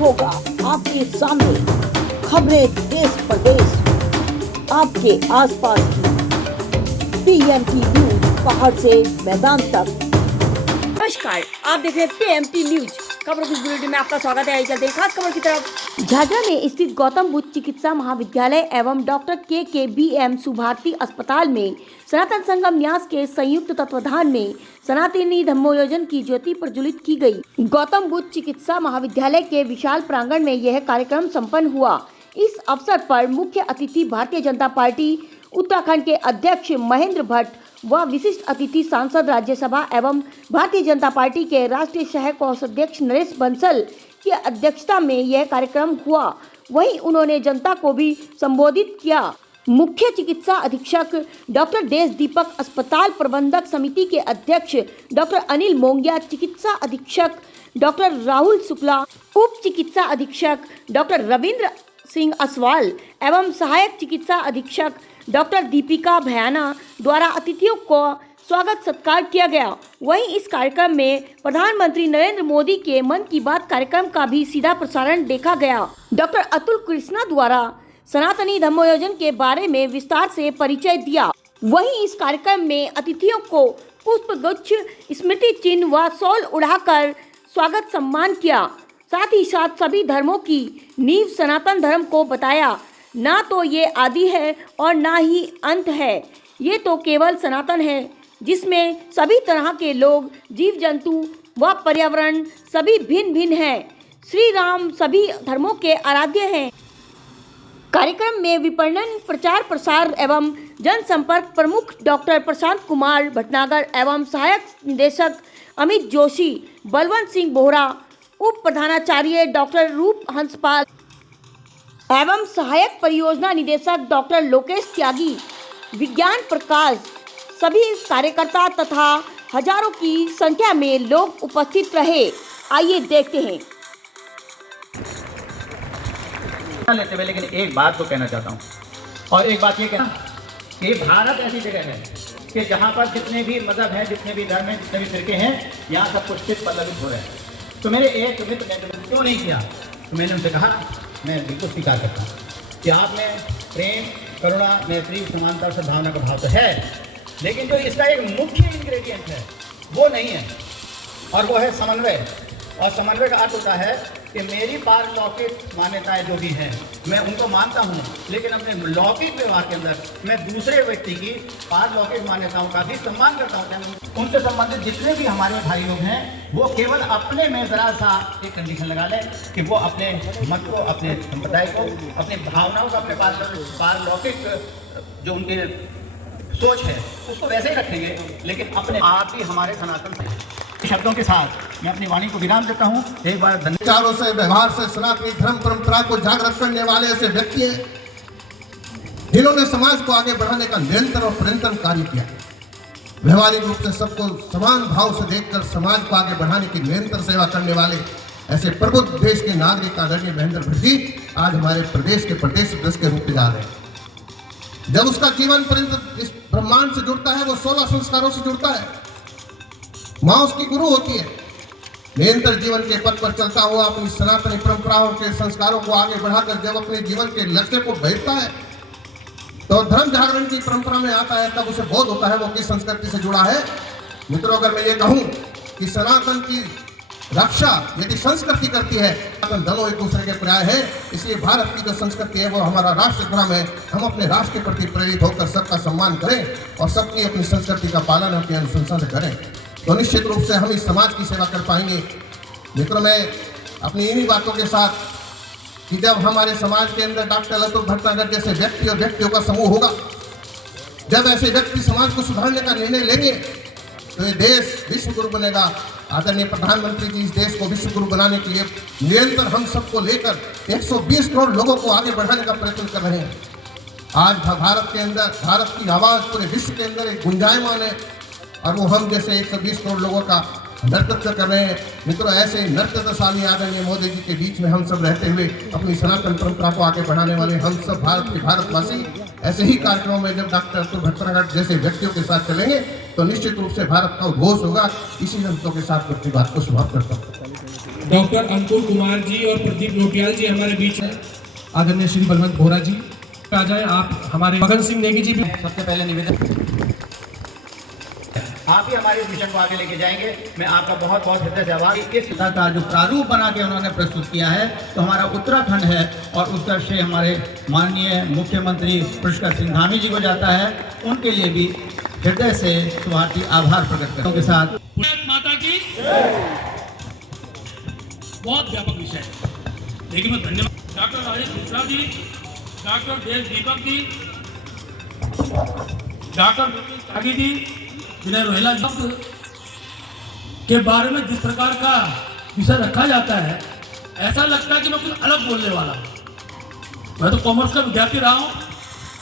होगा आपके सामने खबरें देश प्रदेश आपके आसपास की पीएमटी न्यूज पहाड़ से मैदान तक। नमस्कार, आप देख रहे हैं पीएमटी न्यूज। खबरों की बुलेटिन में आपका स्वागत है। चलते हैं खास खबर की तरफ। झाझा में स्थित गौतम बुद्ध चिकित्सा महाविद्यालय एवं डॉक्टर के बीएम सुभारती अस्पताल में सनातन संगम न्यास के संयुक्त तत्वाधान में सनातनी धम्मोयोजन की ज्योति प्रज्वलित की गई। गौतम बुद्ध चिकित्सा महाविद्यालय के विशाल प्रांगण में यह कार्यक्रम संपन्न हुआ। इस अवसर पर मुख्य अतिथि भारतीय जनता पार्टी उत्तराखंड के अध्यक्ष महेंद्र भट्ट व विशिष्ट अतिथि सांसद राज्यसभा एवं भारतीय जनता पार्टी के राष्ट्रीय सह कोषाध्यक्ष नरेश बंसल की अध्यक्षता में यह कार्यक्रम हुआ। वहीं उन्होंने जनता को भी संबोधित किया। मुख्य चिकित्सा अधीक्षक डॉक्टर देश दीपक, अस्पताल प्रबंधक समिति के अध्यक्ष डॉक्टर अनिल मोंगिया, चिकित्सा अधीक्षक डॉक्टर राहुल शुक्ला, उप चिकित्सा अधीक्षक डॉक्टर रविंद्र सिंह असवाल एवं सहायक चिकित्सा अधीक्षक डॉक्टर दीपिका भयाना द्वारा अतिथियों को स्वागत सत्कार किया गया। वहीं इस कार्यक्रम में प्रधानमंत्री नरेंद्र मोदी के मन की बात कार्यक्रम का भी सीधा प्रसारण देखा गया। डॉक्टर अतुल कृष्णा द्वारा सनातनी धम्मोयोजन के बारे में विस्तार से परिचय दिया। वहीं इस कार्यक्रम में अतिथियों को पुष्प गुच्छ, स्मृति चिन्ह व शॉल उड़ाकर स्वागत सम्मान किया। साथ ही साथ सभी धर्मों की नींव सनातन धर्म को बताया। ना तो ये आदि है और ना ही अंत है, ये तो केवल सनातन है, जिसमें सभी तरह के लोग, जीव जंतु व पर्यावरण सभी भिन्न भिन्न हैं। श्री राम सभी धर्मों के आराध्य हैं। कार्यक्रम में विपणन, प्रचार प्रसार एवं जनसंपर्क प्रमुख डॉक्टर प्रशांत कुमार भटनागर एवं सहायक निदेशक अमित जोशी, बलवंत सिंह बोहरा, उप प्रधानाचार्य डॉक्टर रूप हंसपाल एवं सहायक परियोजना निदेशक डॉक्टर लोकेश त्यागी, विज्ञान प्रकाश, सभी कार्यकर्ता तथा हजारों की संख्या में लोग उपस्थित रहे। आइए देखते हैं। लेते हुए लेकिन एक बात तो कहना चाहता हूँ, और एक बात ये कहना कि भारत ऐसी जगह है कि जहाँ पर जितने भी मजहब हैं, जितने भी धर्म हैं, जितने भी फिरके हैं, यहाँ सब कुछ चित पल्लवित हो रहे हैं। तो मेरे एक मित्र ने क्यों नहीं किया, तो मैंने उनसे कहा, मैं बिल्कुल स्वीकार करता हूँ कि आप में प्रेम, करुणा, मैत्री, समानता और सद्भावना का भाव तो है, लेकिन जो इसका एक मुख्य इंग्रेडिएंट है वो नहीं है, और वो है समन्वय। और समन्वय का अर्थ होता है कि मेरी पारलौकिक मान्यताएं जो भी हैं मैं उनको मानता हूँ, लेकिन अपने लौकिक व्यवहार के अंदर मैं दूसरे व्यक्ति की पारलौकिक मान्यताओं का भी सम्मान करता हूँ। उनसे संबंधित जितने भी हमारे भाई लोग हैं वो केवल अपने में ज़रा सा एक कंडीशन लगा लें कि वो अपने मत को, अपने संप्रदाय को, अपनी भावनाओं को, अपने पारलौकिक जो उनके सोच है उसको वैसे ही रखेंगे, लेकिन अपने आप ही हमारे सनातन शब्दों के साथ मैं अपनी वाणी को विराम देता हूँ। एक बार विचारों से, व्यवहार से सनातनी धर्म परंपरा को जागृत करने वाले ऐसे व्यक्ति हैं जिन्होंने समाज को आगे बढ़ाने का निरंतर और निरंतर कार्य किया। व्यवहारिक रूप से सबको समान भाव से देखकर समाज को आगे बढ़ाने की निरंतर सेवा करने वाले ऐसे प्रबुद्ध देश के नागरिक आदरणीय महेंद्र भट्ट जी आज हमारे प्रदेश के प्रदेश अध्यक्ष के रूप में जा रहे हैं। जब उसका जीवन पर्यंत इस ब्रह्मांड से जुड़ता है, वो 16 संस्कारों से जुड़ता है। माँ उसकी गुरु होती है। निरंतर जीवन के पथ पर चलता हुआ अपनी सनातनी परंपराओं के संस्कारों को आगे बढ़ाकर जब अपने जीवन के लक्ष्य को भेजता है तो धर्म जागरण की परंपरा में आता है, तब उसे बोध होता है वो किस संस्कृति से जुड़ा है। मित्रों, अगर मैं ये कहूँ कि सनातन की रक्षा यदि संस्कृति करती है, दोनों एक दूसरे के पर्याय है। इसलिए भारत की जो संस्कृति है वो हमारा राष्ट्र धर्म है। हम अपने राष्ट्र के प्रति प्रेरित होकर सबका सम्मान करें और सबकी अपनी संस्कृति का पालन, अपनी अनुशंसा करें, तो निश्चित रूप से हम इस समाज की सेवा कर पाएंगे। मित्रों, मैं अपनी इन्हीं बातों के साथ कि जब हमारे समाज के अंदर डॉक्टर अतुल भटनागर जैसे व्यक्ति और व्यक्तियों का समूह होगा, जब ऐसे व्यक्ति समाज को सुधारने का निर्णय लेंगे तो ये देश विश्व गुरु बनेगा। आदरणीय प्रधानमंत्री जी इस देश को विश्व गुरु बनाने के लिए निरंतर हम सबको लेकर 120 करोड़ लोगों को आगे बढ़ाने का प्रयत्न कर रहे हैं। आज भारत के अंदर भारत की आवाज़ पूरे विश्व के अंदर एक गुंजायमान है और वो हम जैसे 120 करोड़ लोगों का नर्तत्व कर रहे हैं। मित्रों, ऐसे नर्तकशाली आदरणीय मोदी जी के बीच में हम सब रहते हुए अपनी सनातन परंपरा को आगे बढ़ाने वाले हम सब भारत के भारतवासी ऐसे ही कार्यक्रमों में जब डॉक्टर अतुल भटनागर जैसे व्यक्तियों के साथ चलेंगे तो निश्चित रूप से भारत का उद्घोष होगा। इसी शब्दों के साथ अपनी बात को समाप्त करता हूँ। डॉक्टर अंकुर कुमार जी और प्रदीप लोटियाल जी हमारे बीच हैं। आदरणीय श्री बलवंत बोरा जी आ जाए। आप हमारे मगन सिंह नेगी जी भी। सबसे पहले निवेदन, आप ही हमारे इस मिशन को आगे लेके जाएंगे। मैं आपका बहुत बहुत हृदय से आभारी। इस का जो प्रारूप बना के उन्होंने प्रस्तुत किया है तो हमारा उत्तराखंड है और उसका श्रेय हमारे माननीय मुख्यमंत्री पुष्कर सिंह धामी जी को जाता है। उनके लिए भी हृदय से सुभाषी आभार प्रकट करने के साथ भारत माता की बहुत व्यापक विषय है, लेकिन मैं धन्यवाद डॉक्टर राजेश मिश्रा जी, डॉक्टर देव दीपक जी, डॉक्टर त्यागी जी, विनय रोहेला जी के बारे में जिस प्रकार का विषय रखा जाता है, ऐसा लगता है कि मैं कुछ अलग बोलने वाला हूँ। मैं तो कॉमर्स का विद्यार्थी रहा हूँ,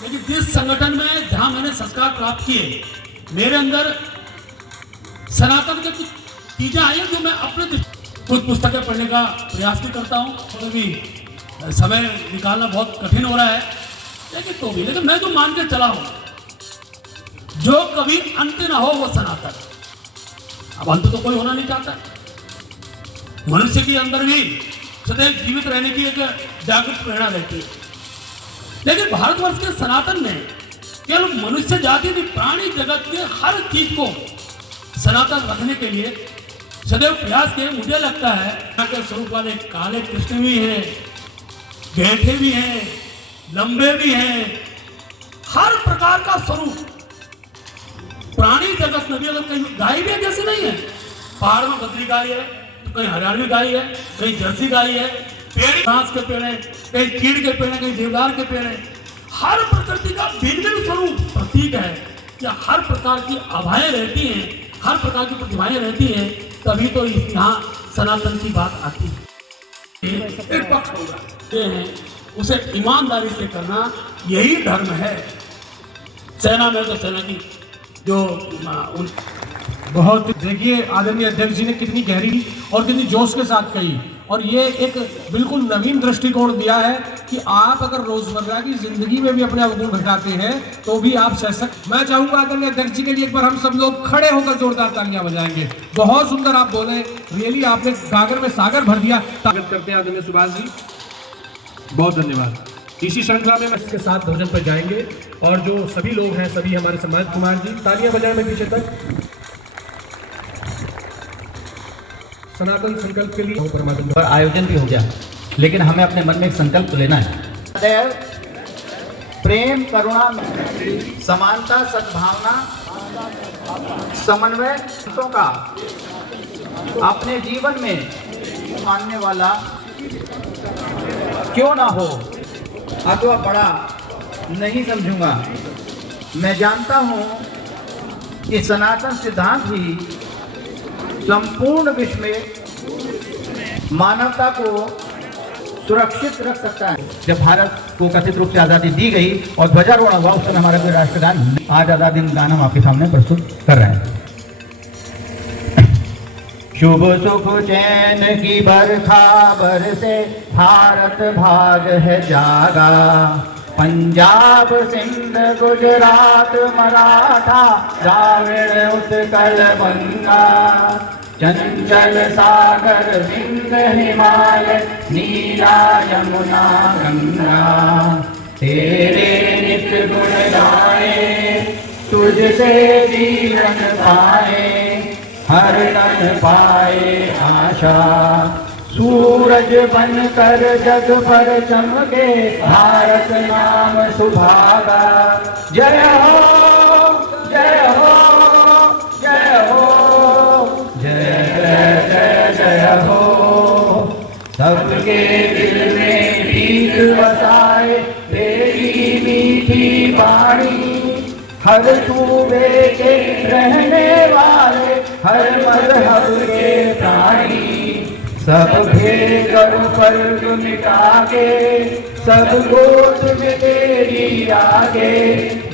लेकिन जिस संगठन में जहाँ मैंने संस्कार प्राप्त किए, मेरे अंदर सनातन के कुछ चीजें आई जो मैं अपने कुछ पुस्तकें पढ़ने का प्रयास भी करता हूँ। कभी समय निकालना बहुत कठिन हो रहा है, लेकिन मैं तो मान के चला हूँ, जो कभी अंत ना हो वो सनातन। अब अंत तो कोई होना नहीं चाहता। मनुष्य के अंदर भी सदैव जीवित रहने की एक जागृत प्रेरणा रहती है, लेकिन भारतवर्ष के सनातन में केवल मनुष्य जाति की प्राणी जगत के हर चीज को सनातन रखने के लिए सदैव प्रयास किए। मुझे लगता है के स्वरूप वाले काले कृष्ण भी हैं, बैठे भी हैं, लंबे भी हैं, हर प्रकार का स्वरूप प्राणी जगत में भी। अगर कहीं गाय भी जैसे नहीं है, पहाड़ में बकरी गाय है, तो कहीं हरियाणवी गाय है, कहीं जर्सी गाय है, पेड़ घास के पेड़ है, कहीं कीड़ के पेड़ है, कहीं देवदार के पेड़ है। हर प्रकृति का भिन्न स्वरूप प्रतीक है या हर प्रकार की आभाएं रहती हैं, हर प्रकार की प्रतिभाएं रहती हैं, तभी तो यहाँ सनातन की बात आती है। एक पक्ष होगा ये है, उसे ईमानदारी से करना, यही धर्म है। सेना में तो सेना की जो बहुत देखिए आदरणीय अध्यक्ष जी ने कितनी गहरी और कितनी जोश के साथ कही, और ये एक बिल्कुल नवीन दृष्टिकोण दिया है कि आप अगर रोजमर्रा की जिंदगी में भी अपने अवगुण घटाते हैं तो भी आप सह सकते। मैं चाहूंगा आदरणीय अध्यक्ष जी के लिए एक बार हम सब लोग खड़े होकर जोरदार तालियां बजाएंगे। बहुत सुंदर आप बोले, रियली आपने गागर में सागर भर दिया। स्वागत करते हैं आदरणीय सुभाष जी, बहुत धन्यवाद। इसी श्रृंखला में इसके साथ भोजन पर जाएंगे और जो सभी लोग हैं, सभी हमारे सम्मानित कुमार जी, तालियां बजाएं में पीछे तक। सनातन संकल्प के लिए परमात्मा पर आयोजन भी हो गया, लेकिन हमें अपने मन में एक संकल्प लेना है। सदैव प्रेम, करुणा, समानता, सद्भावना, समन्वय का अपने जीवन में मानने वाला क्यों ना हो, अथवा बड़ा नहीं समझूंगा। मैं जानता हूं कि सनातन सिद्धांत ही संपूर्ण विश्व में मानवता को सुरक्षित रख सकता है। जब भारत को कथित रूप से आज़ादी दी गई और ध्वजारोहण हुआ, उस समय हमारा भी राष्ट्रगान, आज आज़ादी गान हम आपके सामने प्रस्तुत कर रहे हैं। शुभ सुख चैन की बरखा बरसे, भारत भाग है जागा। पंजाब सिंध गुजरात मराठा, द्राविड़ उत्कल बंगा। चंचल सागर विंध्य हिमालय, नीला यमुना गंगा। तेरे नित्य गुण गाए, तुझसे जीवन पाए। हर तन पाए आशा, सूरज बनकर जग पर चमके। भारत नाम सुभागा। जय हो, जय हो, जय हो, जय जय जय जय हो। सबके दिल में प्रीत बसाए तेरी मीठी वाणी। हर सूबे के रहने वाले, हर मजहब के प्राणी। सब भेकर फर्क मिटा के, सब गोद में तेरी आगे।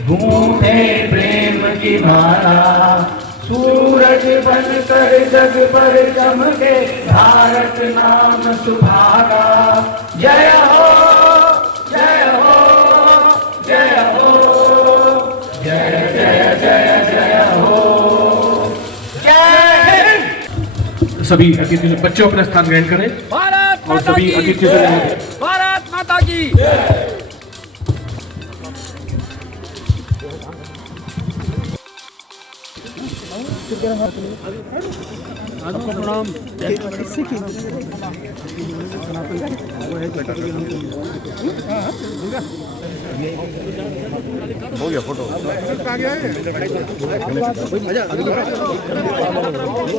गूंथे प्रेम की माला, सूरज बनकर जग पर चमके। भारत नाम सुभागा। जय हो, जय हो, जय हो, जय जय जय जय हो। जय हिंद। सभी अतिथि से बच्चों अपना स्थान ग्रहण करें भारत और माता सभी की अतिथि से भारत माता की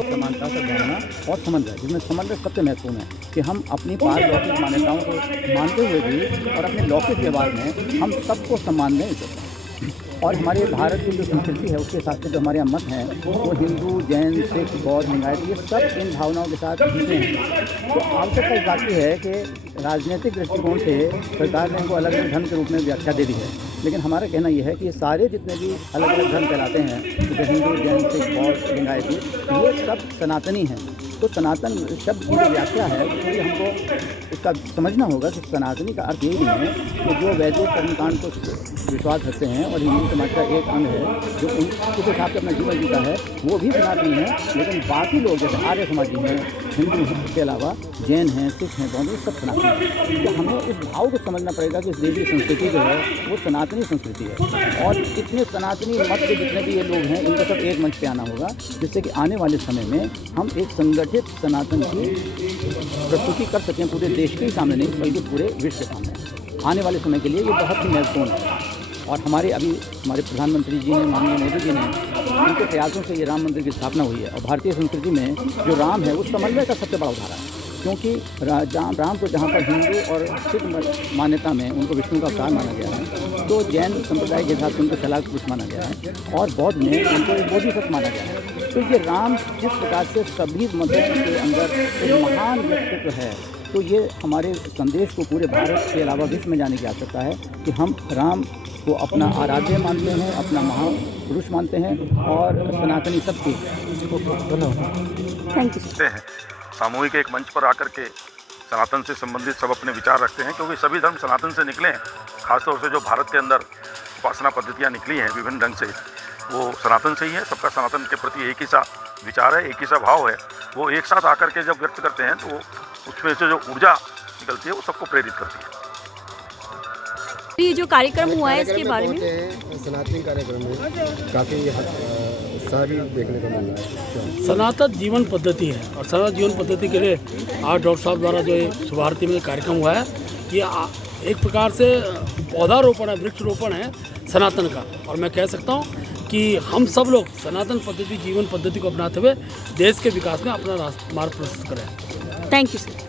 समानता से भावना और समन्वय, जिसमें समन्वय सबसे महत्वपूर्ण है कि हम अपनी पारलौकिक मान्यताओं को मानते हुए भी और अपने लौकिक व्यवहार में हम सबको सम्मान दें और हमारे भारत की जो संस्कृति है उसके साथ जो हमारे यहाँ मत हैं वो हिंदू, जैन, सिख, बौद्ध, लिंगायत, ये सब इन भावनाओं के साथ जीते हैं। तो आवश्यकता इस बात की है कि राजनीतिक दृष्टिकोण से सरकार ने इनको अलग अलग धर्म के रूप में व्याख्या दे दी है, लेकिन हमारा कहना यह है कि ये सारे जितने भी अलग अलग धर्म कहलाते हैं जैसे हिंदू, जैन, सिख, बौद्ध, लिंगायत, ये सब सनातनी हैं। तो सनातन शब्द की जो व्याख्या है तो हमको इसका समझना होगा कि सनातनी का अर्थ यही नहीं है कि जो वैदिक कर्मकांड को विश्वास रखते हैं और हिंदू समाज का एक अंग है जो उस हिसाब से अपना जीवन जीता है वो भी सनातनी है, लेकिन बाकी लोग जैसे आर्य समाजी हैं, हिंदू के अलावा जैन हैं, सिख हैं, बौद्ध, सब सनातनी हैं। तो हमें इस भाव को समझना पड़ेगा कि इस देश की संस्कृति जो है वो सनातनी संस्कृति है और इतने सनातनी मत के जितने भी ये लोग हैं इनको सब एक मंच पे आना होगा, जिससे कि आने वाले समय में हम एक संगठित सनातन की प्रस्तुति कर सकें पूरे देश के ही सामने नहीं बल्कि पूरे विश्व के सामने। आने वाले समय के लिए ये बहुत ही महत्वपूर्ण है और हमारे प्रधानमंत्री जी ने, माननीय मोदी जी ने, उनके प्रयासों से ये राम मंदिर की स्थापना हुई है और भारतीय संस्कृति में जो राम है उस समन्वय का सबसे बड़ा उदाहरण है, क्योंकि राम को जहाँ पर हिंदू और सिख मान्यता में उनको विष्णु का अवतार माना गया है, तो जैन संप्रदाय के हिसाब से उनको शलाक पुरुष माना गया है और बौद्ध में उनको एक बोधिसत्व माना गया है। तो ये राम जिस प्रकार से सभी मतों के अंदर एक महान व्यक्तित्व है, तो ये हमारे संदेश को पूरे भारत के अलावा विश्व में जाने की आवश्यकता है कि हम राम को अपना आराध्य मानते हैं, अपना महापुरुष मानते हैं और सनातनी सबकी। Thank you. सामूहिक एक मंच पर आकर के सनातन से संबंधित सब अपने विचार रखते हैं, क्योंकि सभी धर्म सनातन से निकले हैं। खासतौर से जो भारत के अंदर उपासना पद्धतियाँ निकली हैं विभिन्न ढंग से, वो सनातन से ही है। सबका सनातन के प्रति एक ही सा विचार है, एक ही सा भाव है। वो एक साथ आकर के जब व्यक्त करते हैं तो उसमें से जो ऊर्जा निकलती है वो सबको प्रेरित करती है। ये जो कार्यक्रम हुआ है इसके बारे में, सनातनी कार्यक्रम में काफ़ी उत्साह भी देखने को मिल रहा है। सनातन जीवन पद्धति है और सनातन जीवन पद्धति के लिए आज डॉक्टर साहब द्वारा जो शुभारती में कार्यक्रम हुआ है ये एक प्रकार से पौधारोपण है, वृक्षरोपण है सनातन का। और मैं कह सकता हूँ कि हम सब लोग सनातन पद्धति, जीवन पद्धति को अपनाते हुए देश के विकास में अपना मार्ग प्रशस्त करें। Thank you sir.